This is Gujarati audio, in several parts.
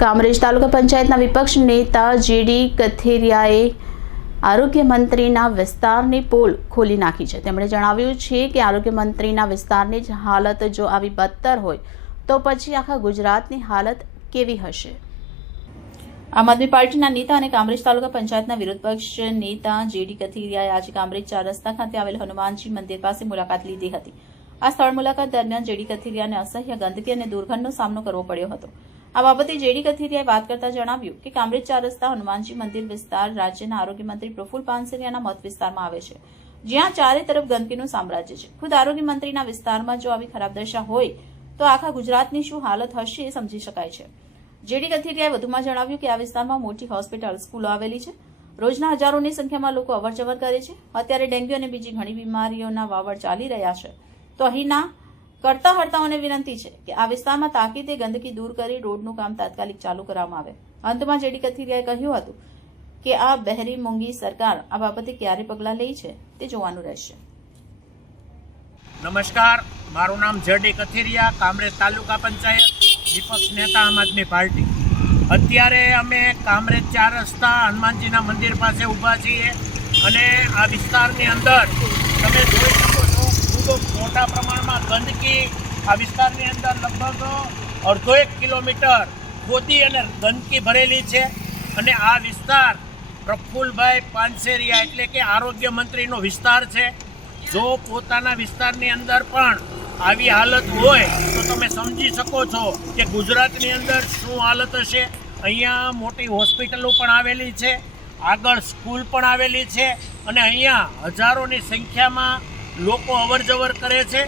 કામરેજ તાલુકા પંચાયતના વિપક્ષ નેતા જેડી કથેરિયાએ આરોગ્ય મંત્રીના વિસ્તારની પોલ ખોલી નાખી છે. તેમણે જણાવ્યું છે કે આરોગ્ય મંત્રીના વિસ્તારની હાલત જો આવી બદતર હોય, તો પછી આખા ગુજરાતની હાલત કેવી હશે? આમ આદમી પાર્ટીના નેતા અને કામરેજ તાલુકા પંચાયતના વિરોધ પક્ષ નેતા જેડી કથિરિયાએ આજે કામરેજ ચાર રસ્તા ખાતે આવેલ હનુમાનજી મંદિર પાસે મુલાકાત લીધી હતી. આ સ્થળ મુલાકાત દરમિયાન જેડી કથિરિયાને અસહ્ય ગંદકી અને દુર્ગંધનો સામનો કરવો પડ્યો હતો. આ બાબતે જેડી કથિરિયાએ વાત કરતા જણાવ્યું કે કામરેજ ચાર રસ્તા, હનુમાનજી મંદિર વિસ્તાર, રાજ્યના આરોગ્ય મંત્રી પ્રફુલ પાનસરિયાના મત વિસ્તારમાં આવે છે, જ્યાં ચારે તરફ ગંદકીનું સામ્રાજ્ય છે. ખુદ આરોગ્ય મંત્રીના વિસ્તારમાં જો આવી ખરાબ દશા હોય, તો આખા ગુજરાતની શું હાલત હશે એ સમજી શકાય છે. જેડી કથિરિયાએ વધુમાં જણાવ્યું કે આ વિસ્તારમાં મોટી હોસ્પિટલ, સ્કૂલો આવેલી છે. રોજના હજારોની સંખ્યામાં લોકો અવરજવર કરે છે. અત્યારે ડેન્ગ્યુ અને બીજી ઘણી બીમારીઓના વાવડ ચાલી રહ્યા છે. તો અહીંના કરતા હર્તાઓને વિનંતી છે કે આ વિસ્તારમાં તાકીદે ગંદકી દૂર કરી રોડનું કામ તાત્કાલિક ચાલુ કરવામાં આવે. અંતમાં જેડી કથિરિયાએ કહ્યું હતું કે આ બહેરી મોંઘી સરકાર આ બાબતે ક્યારે પગલાં લે છે તે જોવાનું રહેશે. નમસ્કાર, મારું નામ જડી કથિરિયા, કામરેજ તાલુકા પંચાયત, વિપક્ષ નેતા આમ આદમી પાર્ટી. અત્યારે અમે કામરેજ ચાર રસ્તા હનુમાનજીના મંદિર પાસે ઊભા છીએ અને આ વિસ્તારની અંદર તમે જોઈ શકો છો ખૂબ મોટા પ્રમાણમાં ગંદકી આ વિસ્તારની અંદર લગભગ અડધો એક કિલોમીટર ખોદી અને ગંદકી ભરેલી છે. અને આ વિસ્તાર પ્રફુલભાઈ પાનસેરિયા એટલે કે આરોગ્ય મંત્રીનો વિસ્તાર છે. જો પોતાના વિસ્તારની અંદર પણ આવી હાલત હોય તો તમે સમજી શકો છો કે ગુજરાતની અંદર શું હાલત હશે. અહીંયા મોટી હોસ્પિટલો પણ આવેલી છે, આગળ સ્કૂલ પણ આવેલી છે અને અહીંયા હજારોની સંખ્યામાં લોકો અવર જવર કરે છે.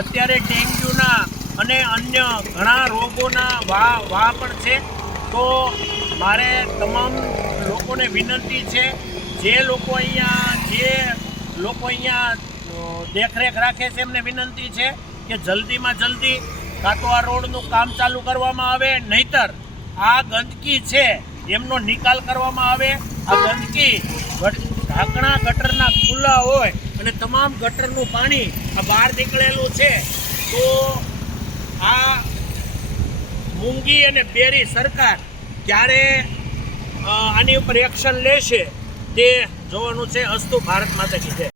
અત્યારે ડેન્ગ્યુના અને અન્ય ઘણા રોગોના વા વા પણ છે. તો મારે તમામ લોકોને વિનંતી છે, જે લોકો અહીંયા, જે લોકો અહીંયા દેખરેખ રાખે છે એમને વિનંતી છે કે જલ્દીમાં જલ્દી કાં તો આ રોડનું કામ ચાલુ કરવામાં આવે, નહીતર આ ગંદકી છે એમનો નિકાલ કરવામાં આવે. આ ગંદકી ઢાંકણા ગટરના ખુલ્લા હોય અને તમામ ગટરનું પાણી આ બહાર નીકળેલું છે, તો આ મૂંગી અને બેરી સરકાર ક્યારે આની ઉપર એક્શન લેશે તે જોવાનું છે અસ્તુ ભારત માતા કીધે